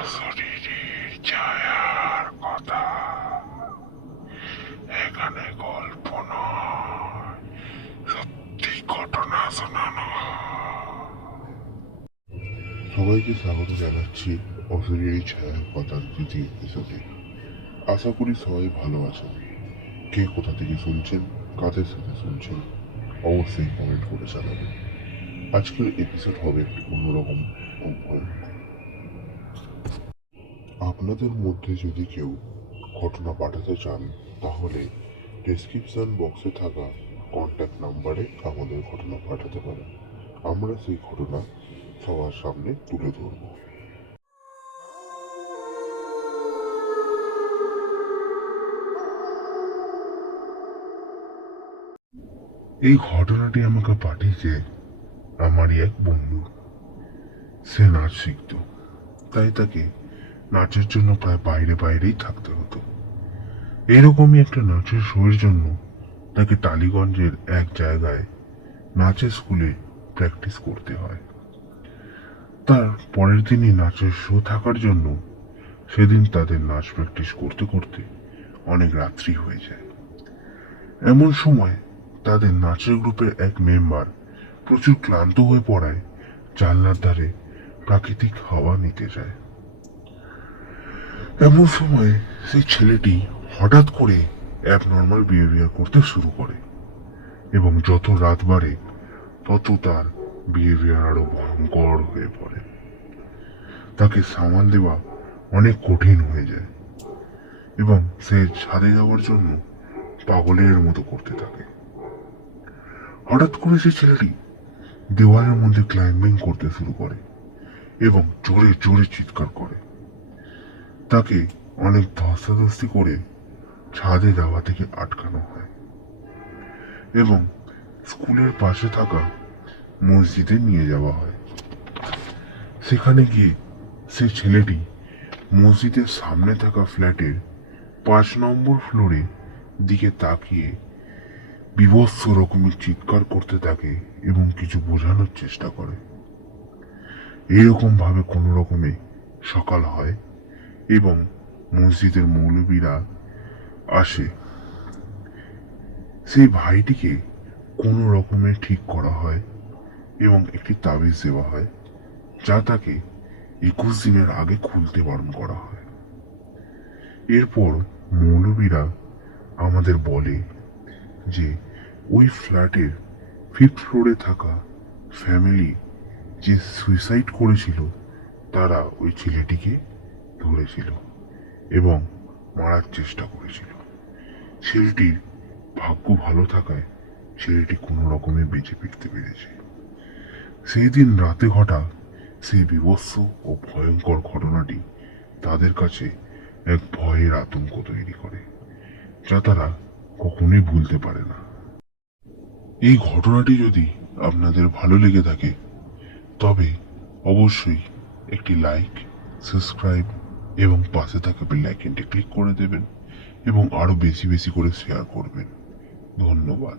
অশরীরীর ছায়ার কথা এখানে গল্প নয়, সত্যি ঘটনা শোনানো। সবাইকে স্বাগত জানাচ্ছি অশরীরী ছায়ার কথার দ্বিতীয় এপিসোডে। আশা করি সবাই ভালো আছেন। কে কোথা থেকে শুনছেন, কাদের সাথে শুনছেন, অবশ্যই কমেন্ট করে জানাবেন। আজকের এপিসোড হবে একটি অন্যরকম ভয়। আপনাদের মধ্যে যদি কেউ ঘটনা পাঠাতে চান তাহলে ডেসক্রিপশন বক্সে থাকা কন্ট্যাক্ট নাম্বারে আমাদের ঘটনা পাঠাতে পারেন। আমরা সেই ঘটনা সবার সামনে তুলে ধরব। এই ঘটনাটি আমাকে পাঠিয়েছে আমারই এক বন্ধু। সে নাচ শিখত, তাই তাকে নাচের জন্য প্রায় বাইরেই থাকতে হতো। এরকমই একটা নাচের শোয়ের জন্য তাকে টালিগঞ্জের এক জায়গায় নাচের স্কুলে প্র্যাকটিস করতে হয়। তার পরের দিনই নাচের শো থাকার জন্য সেদিন তাদের নাচ প্র্যাকটিস করতে করতে অনেক রাত্রি হয়ে যায়। এমন সময় তাদের নাচের গ্রুপের এক মেম্বার প্রচুর ক্লান্ত হয়ে পড়ায় জানলার ধারে প্রাকৃতিক হাওয়া নিতে যায়। এমন সময় সেই ছেলেটি হঠাৎ করে অ্যাবনর্মাল বিহেভিয়ার করতে শুরু করে এবং যত রাত বাড়ে তত তার বিহেভিয়ার আরো ভয়ঙ্কর হয়ে পড়ে। তাকে সামাল দেওয়া অনেক কঠিন হয়ে যায় এবং সে ছাদে যাওয়ার জন্য পাগলের মতো করতে থাকে। হঠাৎ করে সে ছেলেটি দেওয়ালের মধ্যে ক্লাইম্বিং করতে শুরু করে এবং জোরে জোরে চিৎকার করে। তাকে অনেক ধস্তাধস্তি করে ছাদে যাওয়া থেকে আটকানো হয় এবং স্কুলের পাশে থাকা মসজিদে নিয়ে যাওয়া হয়। সেখানে গিয়ে সে ছেলেটি মসজিদের সামনে থাকা ফ্ল্যাটের 5 নম্বর ফ্লোরে দিকে তাকিয়ে বিভৎস রকমের চিৎকার করতে থাকে এবং কিছু বোঝানোর চেষ্টা করে। এইরকম ভাবে কোনো রকমে সকাল হয় এবং মসজিদের মৌলবীরা আসে। সেই ভাইটিকে কোনো রকমে ঠিক করা হয় এবং একটি তাবিজ দেওয়া হয়, যা তাকে 21 দিনের আগে খুলতে বারণ করা হয়। এরপর মৌলবীরা আমাদের বলে যে ওই ফ্ল্যাটের 5th ফ্লোরে থাকা ফ্যামিলি যে সুইসাইড করেছিল তারা ওই ছেলেটিকে ধরেছিল এবং মারার চেষ্টা করেছিল। ছেলেটির ভাগ্য ভালো থাকায় ছেলেটি কোনো রকমে বেঁচে ফিরতে পেরেছে। সেই দিন রাতে ঘটা সেই বিভৎস ও ভয়ঙ্কর ঘটনাটি তাদের কাছে এক ভয়ের আতঙ্ক তৈরি করে, যা তারা কখনোই ভুলতে পারে না। এই ঘটনাটি যদি আপনাদের ভালো লেগে থাকে তবে অবশ্যই একটি লাইক, সাবস্ক্রাইব এবং পাশে থাকা বেল আইকনটি ক্লিক করে দেবেন এবং আরো বেশি বেশি করে শেয়ার করবেন। ধন্যবাদ।